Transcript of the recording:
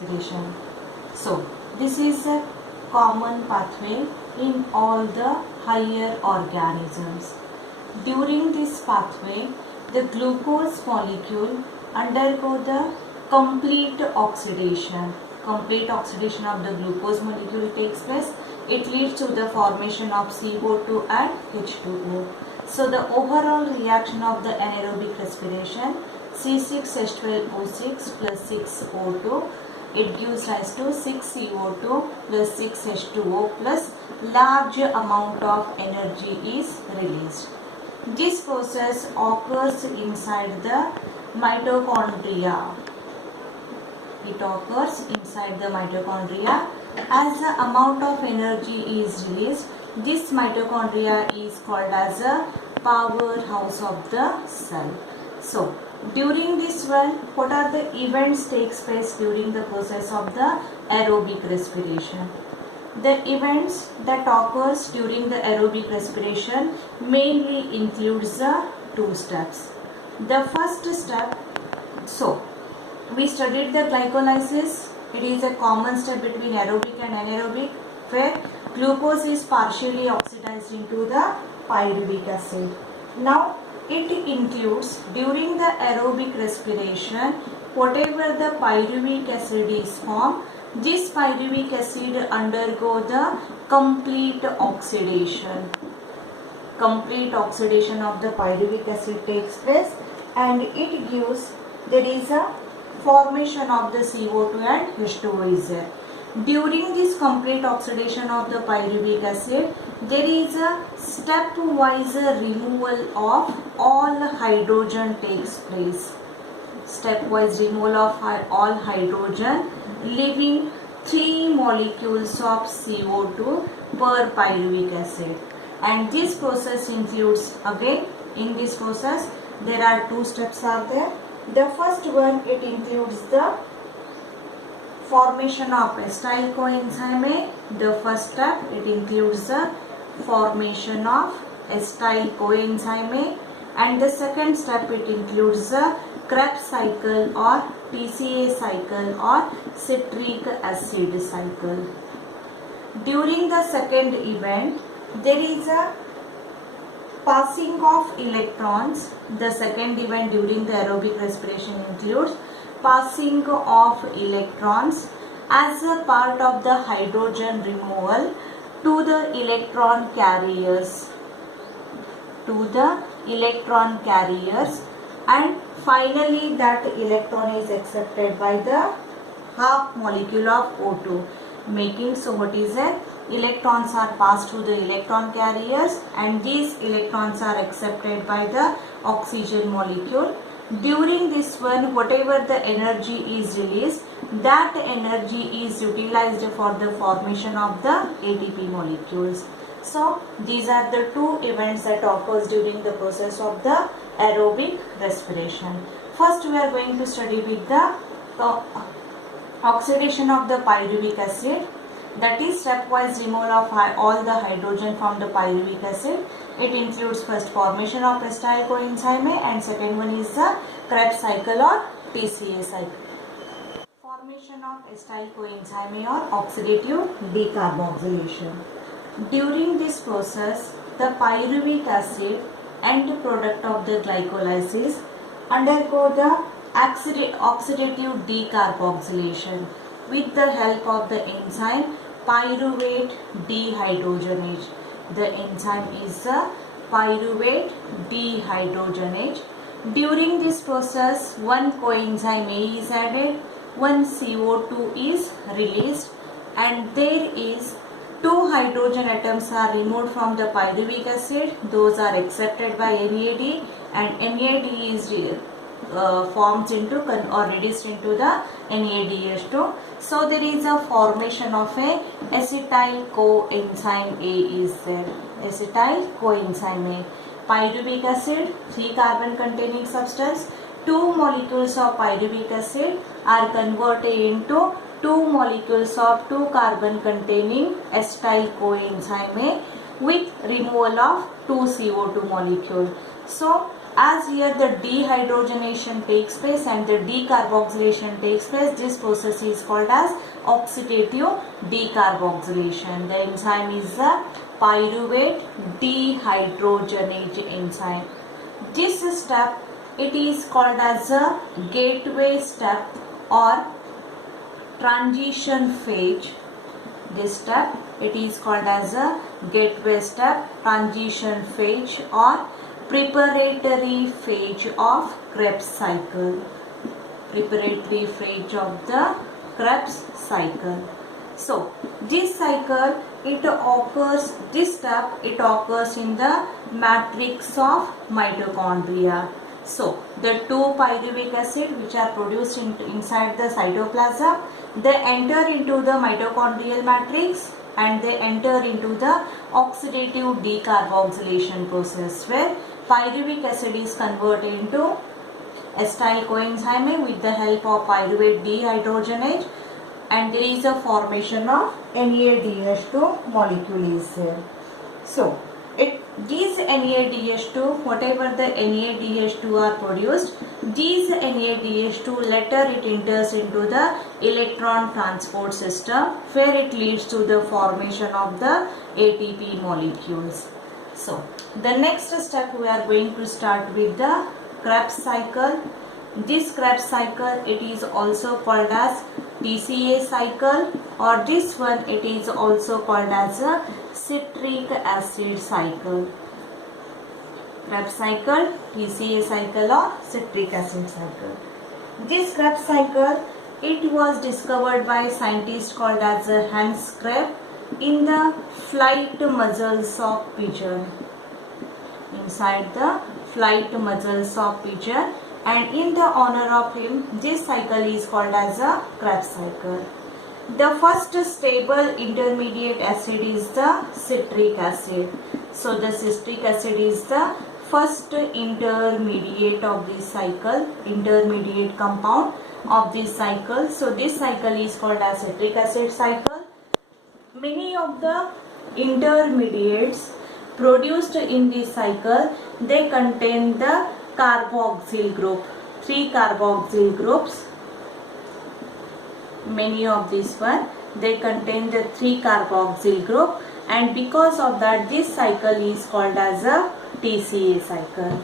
respiration. So this is a common pathway in all the higher organisms. During this pathway, the glucose molecule undergo the complete oxidation. Complete oxidation of the glucose molecule takes place. It leads to the formation of CO2 and H2O. So the overall reaction of the anaerobic respiration, C6H12O6 plus 6O2, it gives rise to 6CO2 plus 6H2O plus large amount of energy is released. This process occurs inside the mitochondria. It occurs inside the mitochondria. As the amount of energy is released, this mitochondria is called as a powerhouse of the cell. So, during this one, what are the events takes place during the process of the aerobic respiration? The events that occurs during the aerobic respiration mainly includes the two steps. The first step, so we studied the glycolysis. It is a common step between aerobic and anaerobic, where glucose is partially oxidized into the pyruvic acid. Now it includes, during the aerobic respiration, whatever the pyruvic acid is formed, this pyruvic acid undergo the complete oxidation. Complete oxidation of the pyruvic acid takes place, and it gives, there is a formation of the CO2 and H2O is there. During this complete oxidation of the pyruvic acid, there is a stepwise removal of all hydrogen takes place. Stepwise removal of all hydrogen, leaving 3 molecules of CO2 per pyruvic acid. And this process includes, again, in this process there are 2 steps are there. The first one, it includes the formation of acetyl coenzyme A. The first step, it includes the formation of acetyl coenzyme A, and the second step, it includes the Krebs cycle or TCA cycle or citric acid cycle. During the second event, there is a passing of electrons. The second event during the aerobic respiration includes passing of electrons as a part of the hydrogen removal to the electron carriers. And finally that electron is accepted by the half molecule of O2, making, so what is it? Electrons are passed to the electron carriers, and these electrons are accepted by the oxygen molecule. During this one, whatever the energy is released, that energy is utilized for the formation of the ATP molecules. So these are the 2 events that occurs during the process of the aerobic respiration. First we are going to study with the oxidation of the pyruvic acid. That is stepwise removal of all the hydrogen from the pyruvic acid. It includes first formation of acetyl coenzyme A, and second one is the Krebs cycle or TCA cycle. Formation of acetyl coenzyme A or oxidative decarboxylation. During this process, the pyruvic acid, end product of the glycolysis, undergo the oxidative decarboxylation with the help of the enzyme pyruvate dehydrogenase. The enzyme is the pyruvate dehydrogenase. During this process, one coenzyme A is added, one CO2 is released, and there is 2 hydrogen atoms are removed from the pyruvic acid. Those are accepted by NAD, and NAD is forms into or reduced into the NADH2. So there is a formation of a acetyl coenzyme A is there. Acetyl coenzyme A. Pyruvic acid, 3 carbon containing substance. 2 molecules of pyruvic acid are converted into 2 molecules of 2 carbon containing acetyl coenzyme A with removal of 2 CO2 molecule. So As here the dehydrogenation takes place and the decarboxylation takes place, this process is called as oxidative decarboxylation. The enzyme is the pyruvate dehydrogenase enzyme. This step, it is called as a gateway step or transition phase. This step, it is called as a gateway step, transition phase or preparatory phase of Krebs cycle. Preparatory phase of the Krebs cycle. So this cycle, it occurs, this step, it occurs in the matrix of mitochondria. So the 2-pyruvic acid which are produced inside the cytoplasm, they enter into the mitochondrial matrix and they enter into the oxidative decarboxylation process where pyruvic acid is converted into acetyl coenzyme with the help of pyruvate dehydrogenase, and there is a formation of NADH2 molecule is there. So these NADH2, whatever the NADH2 are produced, these NADH2 later it enters into the electron transport system where it leads to the formation of the ATP molecules. So the next step we are going to start with the Krebs cycle. This Krebs cycle, it is also called as TCA cycle, or this one it is also called as a citric acid cycle. Krebs cycle, TCA cycle or citric acid cycle. This Krebs cycle, it was discovered by a scientist called as Hans Krebs in the flight muscles of pigeon. Inside the flight muscles of pigeon, and in the honor of him, this cycle is called as a Krebs cycle. The first stable intermediate acid is the citric acid. So the citric acid is the first intermediate of this cycle, intermediate compound of this cycle. So this cycle is called as citric acid cycle. Many of the intermediates produced in this cycle, they contain the carboxyl group, 3 carboxyl groups. Many of these one, they contain the 3 carboxyl group, and because of that this cycle is called as a TCA cycle.